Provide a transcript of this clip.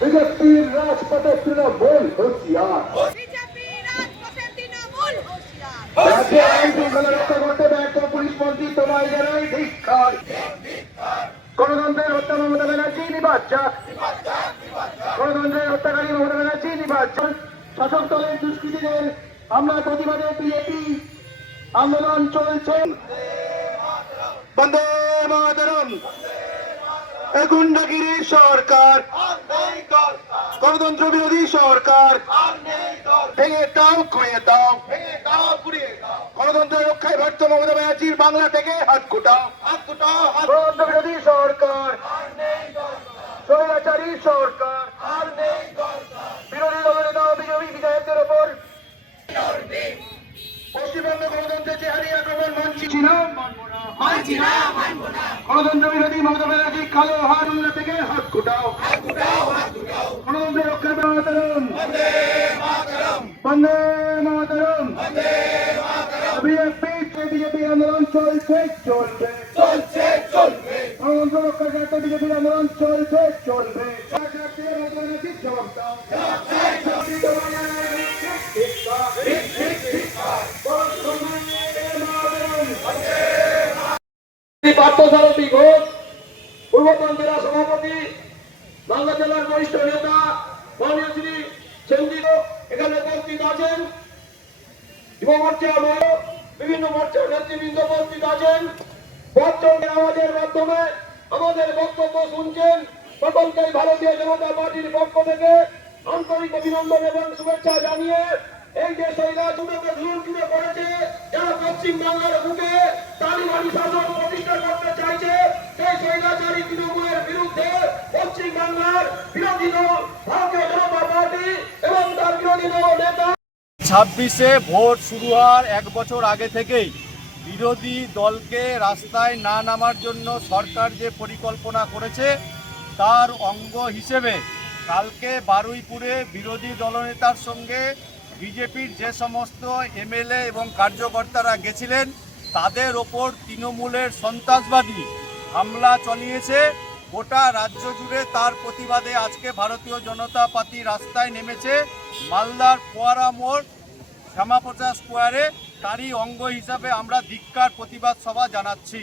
বিজেপির রাজপথে তৃণমূল হুঁশিয়ার। রাজ্যে আইন শৃঙ্খলা রক্ষা করতে ব্যর্থ পুলিশ মন্ত্রী তোমায় জানাই ধিক্কার। গণতন্ত্রের হত্যা মমতা ব্যানার্জি নিবাস যাক। গণতন্ত্রের হত্যাকারী মমতা ব্যানার্জি নিবাস যাক। শাসক দলের দুষ্কৃতীদের হামলার প্রতিবাদে বিজেপি আন্দোলন চলছে। বন্দে মাতরম। গুন্ডাগিরি সরকার, গণতন্ত্র বিরোধী সরকার, ভেঙে দাও, ঘুরিয়ে দাও, গণতন্ত্র রক্ষায় ব্যর্থ মমতা ব্যানার্জির বাংলা থেকে হাত গুটাও। গণতন্ত্র বিরোধী সরকার, স্বৈরাচারী সরকার, বিরোধী দলের নেতা বিজেপি বিধায়কদের ওপর পশ্চিমবঙ্গ গণতন্ত্রের যে হারিয়ে আক্রমণ মানছি না। গণতন্ত্র বিরোধী মমতা ব্যানার্জি কালো হাত থেকে হাত গুটাও। গণতন্ত্র রক্ষা মাতরম, বন্দে মাতরম। বিজেপি আন্দোলন চলবে। গণতন্ত্র রক্ষার ক্ষেত্রে বিজেপির আন্দোলন চলবে। পার্থসারথী ঘোষ, পূর্বতন জেলা সভাপতি, বাংলা জেলার বরিষ্ঠ নেতা মাননীয় শ্রী সেনজিৎ এখানে উপস্থিত আছেন। যুব মোর্চা বিভিন্ন মোর্চার নেতৃবৃন্দ উপস্থিত আছেন। বচ্চনের আওয়াজের মাধ্যমে আমাদের বক্তব্য শুনছেন। সকলকেই ভারতীয় জনতা পার্টির পক্ষ থেকে আন্তরিক অভিনন্দন এবং শুভেচ্ছা জানিয়ে এই যে শৈলাচুরকে ধুলচুরে করেছে, যারা পশ্চিম বাংলার বুকে তালিবানি শাসন প্রতিষ্ঠা করতে চাইছে, সেই শৈলাচারী তৃণমূলের বিরুদ্ধে পশ্চিম বাংলার বিরোধী দল ভারতীয় জনতা পার্টি এবং তার বিরোধী দল নেতা 26-এ ভোট শুরু হওয়ার এক বছর আগে থেকেই বিরোধী দলকে রাস্তায় না নামার জন্য সরকার যে পরিকল্পনা করেছে তার অঙ্গ হিসেবে কালকে বারুইপুরে বিরোধী দলনেতার সঙ্গে বিজেপির যে সমস্ত এমএলএ এবং কার্যকর্তারা গেছিলেন তাদের ওপর তৃণমূলের সন্ত্রাসবাদী হামলা চালিয়েছে। গোটা রাজ্য জুড়ে তার প্রতিবাদে আজকে ভারতীয় জনতা পার্টি রাস্তায় নেমেছে। মালদার ফোয়ারা মোড়, শ্যামাপ্রসাদ স্কোয়ারে তারই অঙ্গ হিসাবে আমরা ধিক্কার প্রতিবাদ সভা জানাচ্ছি।